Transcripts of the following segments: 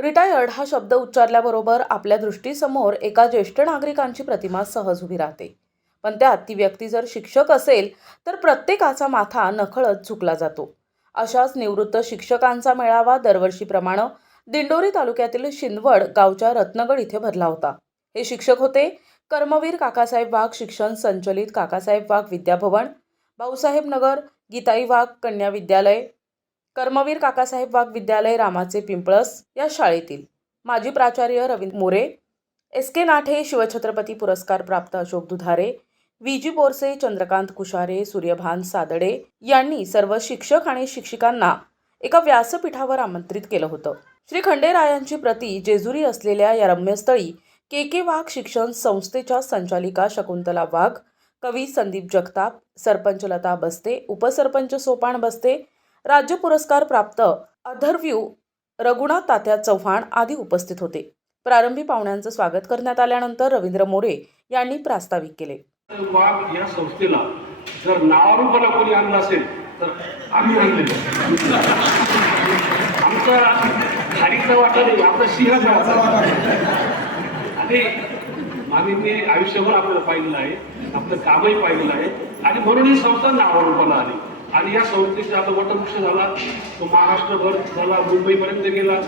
Retired हा शब्द उच्चारल्याबरोबर आपल्या दृष्टीसमोर एका ज्येष्ठ नागरिकांची प्रतिमा सहज उभी राहते. पण त्यात ती व्यक्ती जर शिक्षक असेल तर प्रत्येकाचा माथा नखळत झुकला जातो. अशाच निवृत्त शिक्षकांचा मेळावा दरवर्षीप्रमाणे दिंडोरी तालुक्यातील शिंदवड गावच्या रत्नगड इथे भरला होता. हे शिक्षक होते कर्मवीर काकासाहेब वाघ शिक्षण संचलित काकासाहेब वाघ विद्याभवन भाऊसाहेब नगर गीताई वाघ कन्या विद्यालय कर्मवीर काकासाहेब वाघ विद्यालय रामाचे पिंपळस या शाळेतील माजी प्राचार्य रवींद्र मोरे एस के नाठे शिवछत्रपती पुरस्कार प्राप्त अशोक दुधारे व्ही जी बोरसे चंद्रकांत कुशारे सूर्यभान सादडे यांनी सर्व शिक्षक आणि शिक्षिकांना एका व्यासपीठावर आमंत्रित केलं होतं. श्री खंडेरायांची प्रती जेजुरी असलेल्या या रम्यस्थळी के के वाघ शिक्षण संस्थेच्या संचालिका शकुंतला वाघ कवी संदीप जगताप सरपंच लता बस्ते उपसरपंच सोपान बस्ते राज्य पुरस्कार प्राप्त अधरव्यू रघुनाथ तात्या चव्हाण आदी उपस्थित होते. प्रारंभी पाहुण्यांचं स्वागत करण्यात आल्यानंतर रवींद्र मोरे यांनी प्रास्ताविक केले. या संस्थेला जर नावारूपाला कोणी आणलं असेल तर आम्ही आणलेलो आमचा खारीचा वाटा नाही आमचा सिंहाचा वाटा आणि आम्ही ते आयुष्यभर आपल्याला पाहिलेलं आहे आपलं कामही पाहिलेलं आहे. आणि म्हणून ही संस्था नावारूपाला आली. आणि या संस्थेचा आता वटवृक्ष झाला तो महाराष्ट्रभर झाला मुंबईपर्यंत गेला.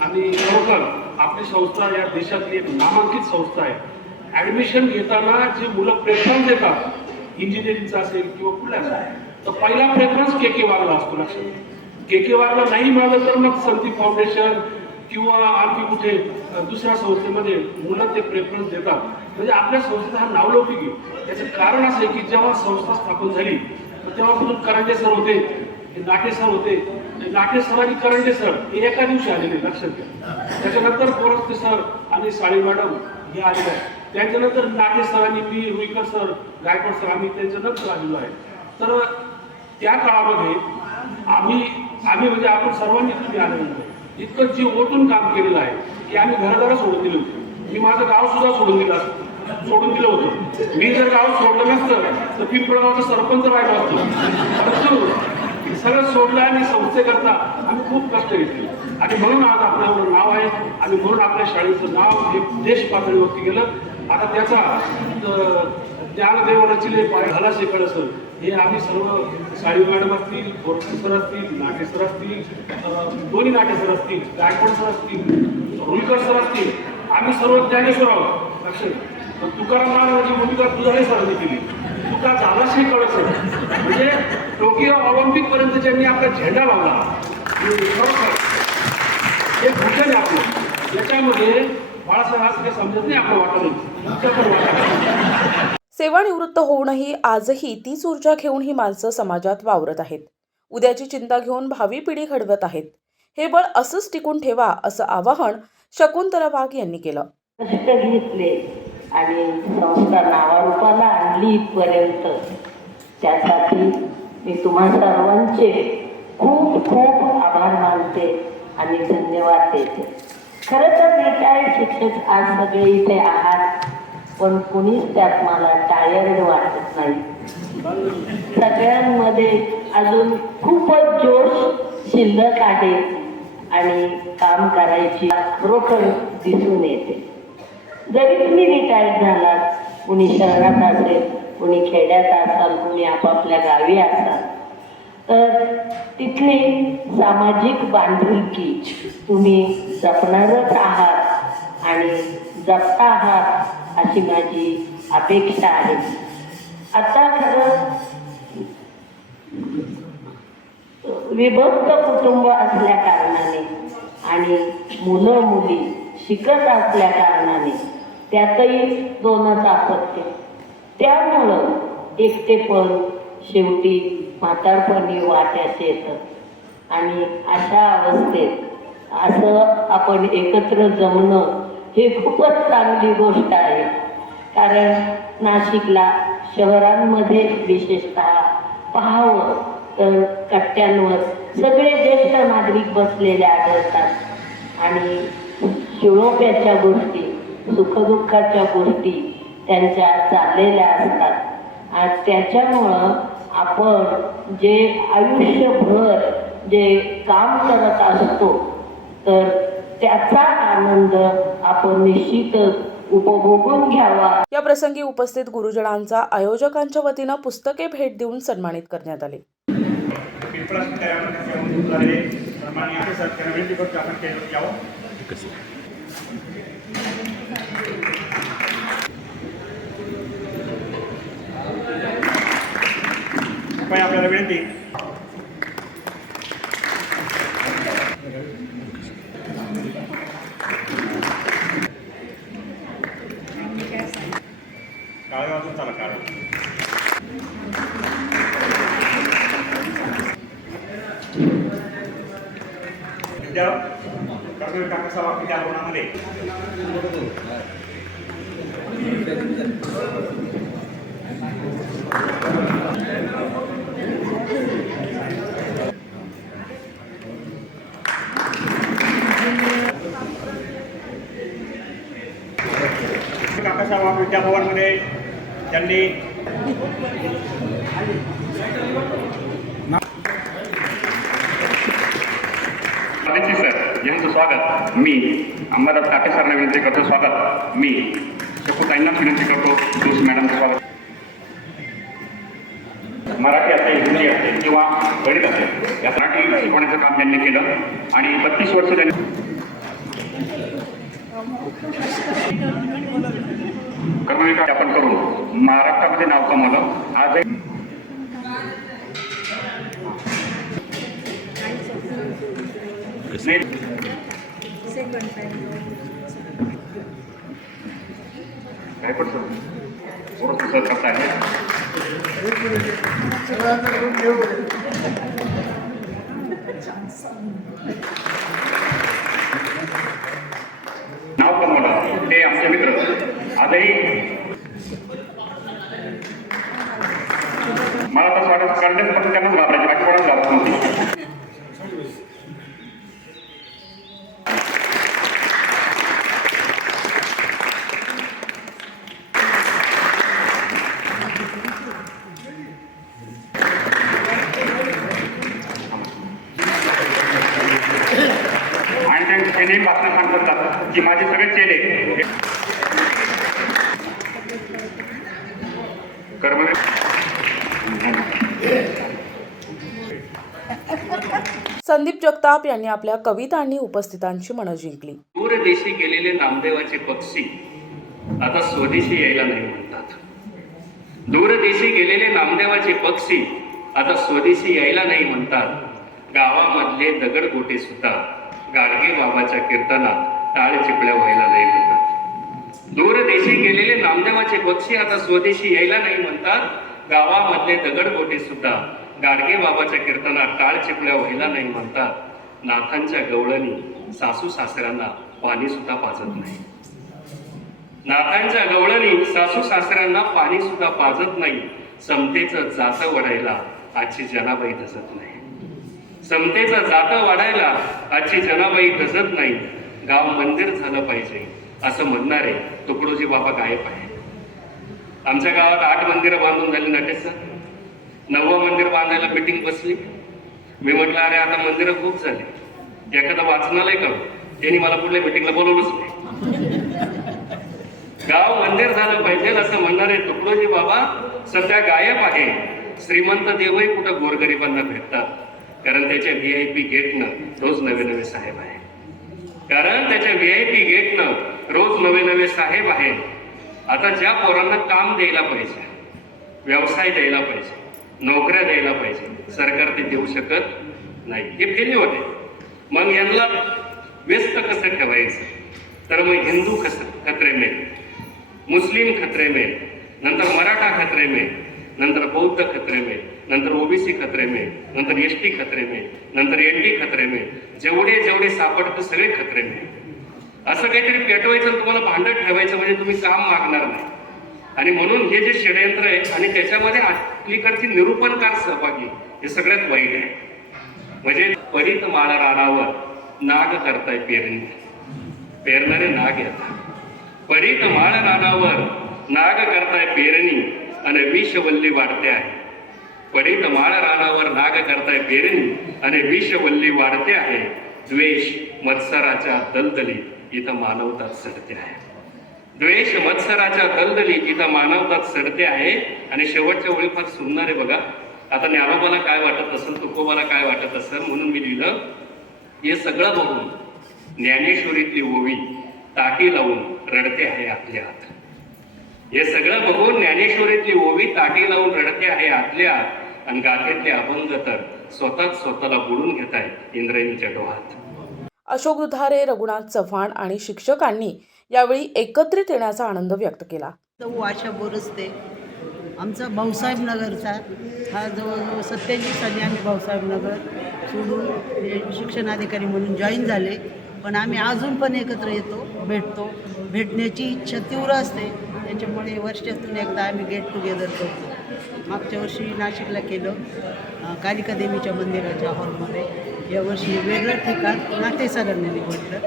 आणि खरोखर आपली संस्था या देशातली एक नामांकित संस्था आहे. ॲडमिशन घेताना जे मुलं प्रेफरन्स देतात इंजिनिअरिंगचा असेल किंवा कुठल्या असेल तर पहिला प्रेफरन्स के के वारला असतो लक्षात के के वारला नाही मिळालं तर मग संदीप फाउंडेशन किंवा आणखी कुठे दुसऱ्या संस्थेमध्ये मुलं ते प्रेफरन्स देतात. म्हणजे आपल्या संस्थेचा हा नावलौकिक आहे. याचं कारण असं आहे की जेव्हा संस्था स्थापन झाली तेव्हापासून करंजे सर होते. नाटे सर होते. नाटे सर आणि करंजे सर हे एका दिवशी आलेले लक्षात घ्या. त्याच्यानंतर पोरस्ते सर आणि साळी मॅडम हे आलेले आहेत. त्यांच्यानंतर नाटे सर आणि मी रुईकर सर गायकवाड सर आम्ही त्यांच्यानंतर आलेलो आहे. तर त्या काळामध्ये आम्ही आम्ही म्हणजे आपण सर्वांनी तुम्ही आल्यानंतर इतकं जीव ओतून काम केलेलं आहे की आम्ही घरादारच सोडून दिली होतं. मी माझं गाव सुद्धा सोडून दिलं असतं. सोडून दिलं होतं. मी जर गाव सोडलं नसतं तर पिंपळगावचा सरपंच राहिला असतो. सगळं सोडलं आणि संस्थेकरता आम्ही खूप कष्ट घेतले. आणि म्हणून आज आपल्यावर नाव आहे आणि म्हणून आपल्या शाळेचं नाव हे देश पातळीवरती गेलं. आता त्याचा अं, ज्ञानदेव रचिले पाय घाला शिकड सर. हे आम्ही सर्व साळी मॅडम असतील बोरसे सर असतील नाटे सर असतील दोन्ही नाटे सर असतील गायकवाड सर असतील रुईकर सर असतील. आम्ही सर्व ज्ञानेश्वर आहोत. लक्षात पण तुकाराम महाराजांची भूमिका केली. तुका कळत म्हणजे टोकियो ऑलिम्पिक पर्यंत ज्यांनी आपला झेंडा लावला. हे भूषण आहे आपलं. याच्यामध्ये बाळासाहेब असं काही समजत नाही आपलं वाटत सेवानिवृत्त होऊनही आजही तीच ऊर्जा घेऊन ही माणसं समाजात वावरत आहेत. उद्याची चिंता घेऊन भावी पिढी घडवत आहेत. हे बळ असंच टिकून ठेवा असं आवाहन शकुंतला वाघ यांनी केलं. आणि संस्था नावारूपाला आणली इथपर्यंत. त्यासाठी मी तुम्हा सर्वांचे खूप खूप आभार मानते आणि धन्यवाद देते. खरं तर रिटायर्ड शिक्षक आज सगळे इथे आहात पण कुणीच त्यात मला टायर्ड वाटत नाही. सगळ्यांमध्ये अजून खूपच जोश शिल्लक आहे आणि काम करायची खरोखर दिसून येते. जरी तुम्ही रिटायर झालात कुणी शहरात असेल कुणी खेड्यात असाल कुणी आपापल्या गावी असाल तर तिथली सामाजिक बांधिलकी तुम्ही जपणारच आहात आणि जपता आहात अशी माझी अपेक्षा आहे. आता खरं विभक्त कुटुंब असल्या कारणाने आणि मुलं मुली शिकत असल्या कारणाने त्यातही दोनच अपत्य त्यामुळं एकटेपण शेवटी म्हातारपणी वाट्यास येतं. आणि अशा अवस्थेत असं आपण एकत्र जमणं हे खूपच चांगली गोष्ट आहे. कारण नाशिकला शहरांमध्ये विशेषतः पाहावं तर कट्ट्यांवर सगळे ज्येष्ठ नागरिक बसलेले आढळतात. आणि शिळोप्याच्या गोष्टी सुखदुःखाच्या गोष्टी त्यांच्या चाललेल्या असतात. आणि त्याच्यामुळं आपण जे आयुष्यभर जे काम करत असतो तर त्याचा आनंद आपण निश्चितच उपभोगून घ्यावा. या प्रसंगी उपस्थित गुरुजनांचा आयोजकांच्या वतीनं पुस्तके भेट देऊन सन्मानित करण्यात आले पेपर तयार घेऊन झाले प्रमाणे आहे सर त्यांना विनंती करतो आपण केलं यावं कृपया आपल्याला विनंती काळं वाजून चाला काळं विद्या कर्मवीर काकासाहेब विद्याभवनामध्ये काकासाहेब विद्याभवनमध्ये त्यांनी सर. यांचं स्वागत. मी अंबादास काटे सरना विनंती करतो स्वागत. मी शकुताईंना विनंती करतो जोशी मॅडमचं स्वागत. मराठी असेल हिंदी असेल किंवा गणित असेल या मराठी शिकवण्याचं काम त्यांनी केलं आणि बत्तीस वर्ष त्यांनी कर्मविकास आपण करून महाराष्ट्रामध्ये नाव कमवलं आजही काय पण सर थोडंसं सर करताय नाव कमवलं ते आमचे मित्र आजही मला तर वाटत करण्यात पण त्यांनाच घाबरायचे बाकी कोणाच घाबरत नव्हती आणि नेहमी बातम्या सांगतात की माझे सगळे चेले कर्मवीर संदीप जगताप यांनी आपल्या कवितांनी उपस्थितांची मनं जिंकली. दूरदेशी गेलेले नामदेवाचे पक्षी आता स्वदेशी यायला नाही म्हणतात. दूरदेशी गेलेले नामदेवाचे पक्षी आता स्वदेशी यायला नाही म्हणतात. गावामधले दगडगोटे सुद्धा गाडगे बाबाच्या कीर्तनात टाळ चिपळ्या व्हायला नाही म्हणतात दूरदेशी गेलेले नामदेवाचे पक्षी आता स्वदेशी यायला नाही म्हणतात. गावामधले दगडगोटे सुद्धा गाडगे बाबाच्या कीर्तनात टाळ चिपळ्या व्हायला नाही म्हणतात. नाथांच्या गवळणी सासू सासऱ्यांना पाणी सुद्धा पाजत नाही. नाथांच्या गवळणी सासू सासऱ्यांना पाणी सुद्धा पाजत नाही. समतेचं जातं वडायला आजची जनाबाई धसत नाही. समतेचं जातं वाढायला आजची जनाबाई घसत नाही. गाव मंदिर झालं पाहिजे असं म्हणणारे तुकडोजी बाबा गायब आहे आमच्या गावात आठ मंदिरं बांधून झाली नटेसर नववं मंदिर बांधायला मिटिंग बसली. मी म्हटलं अरे आता मंदिरं खूप झाली. एखादा वाचनालय का त्यांनी मला कुठल्या मिटिंगला बोलवलंच नाही. गाव मंदिर झालं पाहिजे असं म्हणणारे तुकडोजी बाबा सध्या गायब आहे. श्रीमंत देवही कुठं गोरगरिबांना भेटतात? कारण त्याच्या व्ही आय पी गेटनं रोज नवे नवे साहेब आहे कारण त्याच्या व्ही आय पी गेटनं रोज नवे नवे साहेब आहेत. आता ज्या पोरांना काम द्यायला पाहिजे व्यवसाय द्यायला पाहिजे नोकऱ्या द्यायला पाहिजे सरकार ते देऊ शकत नाही. हे फेले होते मग यांना व्यस्त कसं ठेवायचं? तर मग हिंदू कसं खत्रे में मुस्लिम खत्रे में नंतर मराठा खत्रे में नंतर बौद्ध खत्रे में नंतर ओबीसी खत्रे में नंतर एस टी खत्रे में नंतर एन टी खत्रे में जेवढे जेवढे सापडत सगळे खत्रे में असं काहीतरी पेटवायचं आणि तुम्हाला भांडत ठेवायचं म्हणजे तुम्ही काम मागणार नाही. आणि म्हणून हे जे षडयंत्र आहे आणि त्याच्यामध्ये आपलीकडची निरूपणकार सहभागी. हे सगळ्यात वाईट आहे. म्हणजे परीत माळ रानावर नाग करताय पेरणी. पेरणारे नाग येतात. परीत माळ रानावर नाग करताय पेरणी. आणि विषवल्ली वाढते आहे पडित माळ रानावर नाग करताय पेरणी आणि विषवल्ली वाढते आहे द्वेष मत्सराच्या दलदलीत इथं मानवतात सडते आहे द्वेष मत्सराच्या दलदली इथं मानवतात सडते आहे आणि शेवटच्या ओळी फार सुंदर आहे बघा आता ज्ञानोबाला काय वाटत असेल तुकोबाला काय वाटत असेल म्हणून मी लिहिलं हे सगळं बघून ज्ञानेश्वरीतली ओवी ताटी लावून रडते आहे आपल्या हात हे सगळं बघून ज्ञानेश्वरीतली ओवी ताटी लावून रडते आहे आपल्या आणि गाथेतले अभंग तर स्वतःच स्वतःला बुडून घेत आहे इंद्रायणीच्या डोहात. अशोक दुधारे रघुनाथ चव्हाण आणि शिक्षकांनी यावेळी एकत्रित येण्याचा आनंद व्यक्त केला. तो आशा बोरस्ते आमचा भाऊसाहेब नगरचा हा जवळजवळ सत्याऐंशी साली आम्ही भाऊसाहेब नगर सोडून हे शिक्षणाधिकारी म्हणून जॉईन झाले. पण आम्ही अजून पण एकत्र येतो भेटतो. भेटण्याची इच्छा तीव्र असते. त्याच्यामुळे वर्षातून एकदा आम्ही गेट टुगेदर करतो. मागच्या वर्षी नाशिकला केलं कालिका देवीच्या मंदिराच्या हॉलमध्ये. यावर्षी वेगळं ठिकाण नाटे सरांनी निवडलं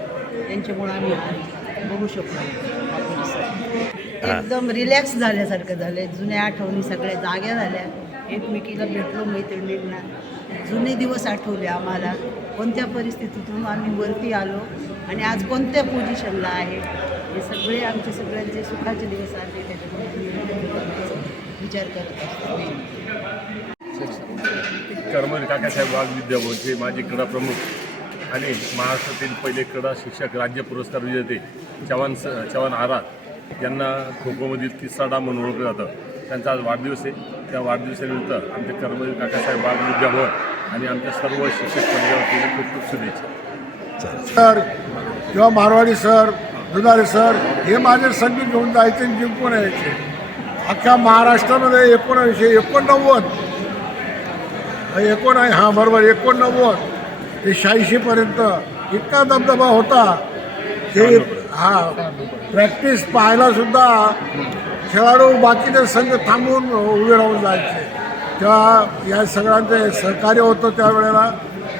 त्यांच्यामुळं आम्ही बघू शकतो एकदम रिलॅक्स झाल्यासारखं झालं जुन्या आठवणी सगळ्या जाग्या झाल्या. एकमेकीला भेटलो मैत्रिणींना. जुने दिवस आठवले आम्हाला. कोणत्या परिस्थितीतून आम्ही वरती आलो आणि आज कोणत्या पोझिशनला आहे? हे सगळे आमचे सगळ्यांचे सुखाचे दिवस आले त्याच्यामुळे विचार करत असतो. कर्मवीर काकासाहेब वाघ विद्याभवनचे माजी क्रीडा प्रमुख आणि महाराष्ट्रातील पहिले क्रीडा शिक्षक राज्य पुरस्कार विजेते चव्हाण स चव्हाण आरात यांना खो खोमधील तिसरा डाम म्हणून ओळखलं जातं. त्यांचा आज वाढदिवस आहे. त्या वाढदिवसानिमित्त आमचे कर्मवीर काकासाहेब वाघ विद्याभवन आणि आमच्या सर्व शिक्षक पंजाबातील खूप खूप शुभेच्छा. सर किंवा मारवाडी सर दुधारे सर हे माझे संघ घेऊन जायचे आणि जिंकून यायचे. अख्ख्या महाराष्ट्रामध्ये एकोणावीसशे एकोणनव्वद. एकोण हां बरोबर एकोणनव्वद. ते शहाऐंशीपर्यंत इतका दबदबा होता की हा प्रॅक्टिस पाहायलासुद्धा खेळाडू बाकीचे संघ थांबून उभे राहून जायचे. तेव्हा या सगळ्यांचे सहकार्य होतं त्यावेळेला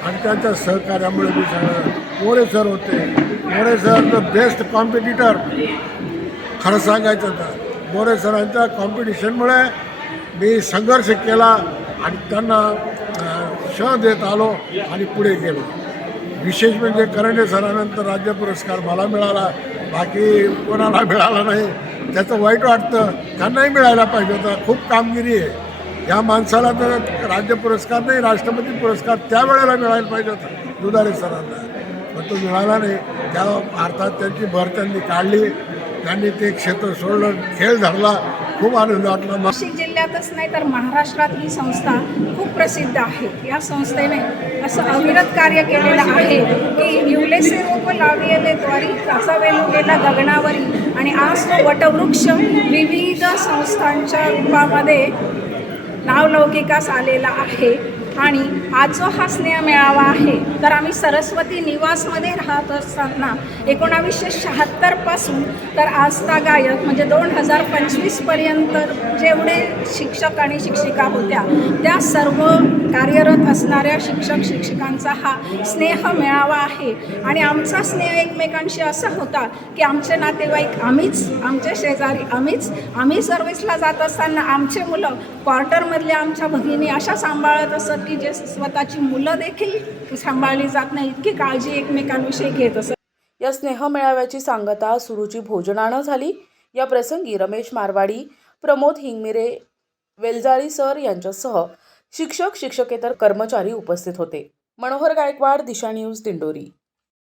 आणि त्यांच्या सहकार्यामुळे मी सगळं मोरे सर होते. More sir the best competitor. खरं सांगायचं तर मोरे सरांच्या कॉम्पिटिशनमुळे मी संघर्ष केला आणि त्यांना अं, श देत आलो आणि पुढे गेलो. विशेष म्हणजे करंडे सरानंतर राज्य पुरस्कार मला मिळाला. बाकी कोणाला मिळाला नाही. त्याचं वाईट वाटतं त्यांनाही मिळायला पाहिजे होता. खूप कामगिरी आहे. या माणसाला तर राज्य पुरस्कार नाही राष्ट्रपती पुरस्कार त्यावेळेला मिळायला पाहिजे होता दुधारे सरांना. पण तो मिळाला नाही. त्या भारतात त्यांची भर त्यांनी काढली. त्यांनी ते क्षेत्र सोडलं. खेळ धरला. खूप आनंद वाटला. नाशिक जिल्ह्यातच नाही तर महाराष्ट्रात ही संस्था खूप प्रसिद्ध आहे. या संस्थेने असं अविरत कार्य केलेलं आहे की युलेसे रोप लावलेले द्वारी त्याचा गेला गगनावरी आणि आज तो वटवृक्ष विविध संस्थांच्या रूपामध्ये नावलौकिकास आलेला आहे. आणि आज जो हा स्नेह मेळावा आहे तर आम्ही सरस्वती निवासमध्ये राहत असताना एकोणावीसशे शहात्तरपासून तर आस्था गायक म्हणजे दोन हजार पंचवीसपर्यंत जेवढे शिक्षक आणि शिक्षिका होत्या त्या सर्व कार्यरत असणाऱ्या शिक्षक शिक्षिकांचा हा स्नेह मेळावा आहे. आणि आमचा स्नेह एकमेकांशी असा होता की आमचे नातेवाईक आम्हीच आमचे शेजारी आम्हीच आम्ही सर्व्हिसला जात असताना आमचे मुलं क्वार्टरमधल्या आमच्या भगिनी अशा सांभाळत असत की जे स्वतःची मुलं देखील सांभाळली जात नाही इतकी काळजी एकमेकांविषयी घेत असत. या स्नेह मेळाव्याची सांगता सुरुची भोजनानं झाली. या प्रसंगी रमेश मारवाडी प्रमोद हिंगमिरे वेलजाळी सर यांच्यासह शिक्षक शिक्षकेतर कर्मचारी उपस्थित होते. मनोहर गायकवाड दिशा न्यूज दिंडोरी.